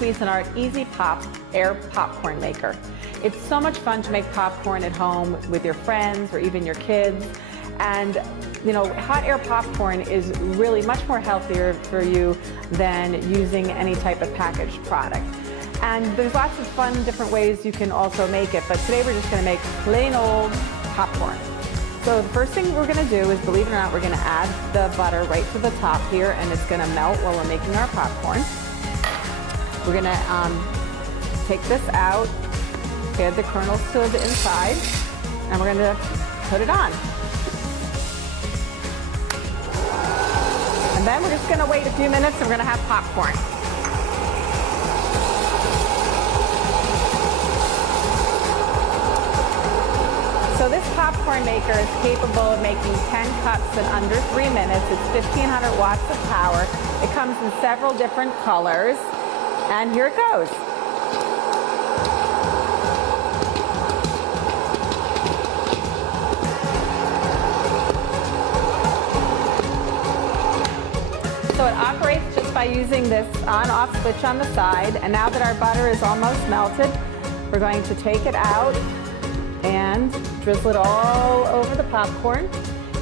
Cuisinart Easy Pop Air Popcorn Maker. It's so much fun to make popcorn at home with your friends or even your kids. And you know, hot air popcorn is really much more healthier for you than using any type of packaged product. And there's lots of fun different ways you can also make it, but today we're just going to make plain old popcorn. So the first thing we're going to do is, believe it or not, we're going to add the butter right to the top here, and it's going to melt while we're making our popcorn. We're going to take this out, add the kernels to the inside, and we're going to put it on. And then we're just going to wait a few minutes and we're going to have popcorn. So this popcorn maker is capable of making 10 cups in under 3 minutes. It's 1,500 watts of power. It comes in several different colors. And here it goes. So it operates just by using this on-off switch on the side. And now that our butter is almost melted, we're going to take it out and drizzle it all over the popcorn.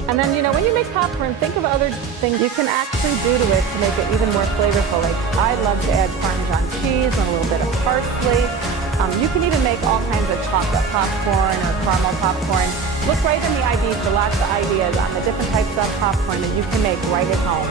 And then, you know, when you make popcorn, think of other things you can actually do to it to make it even more flavorful. Like, I love to add Parmesan cheese and a little bit of parsley. You can even make all kinds of chocolate popcorn or caramel popcorn. Look right in the ID for lots of ideas on the different types of popcorn that you can make right at home.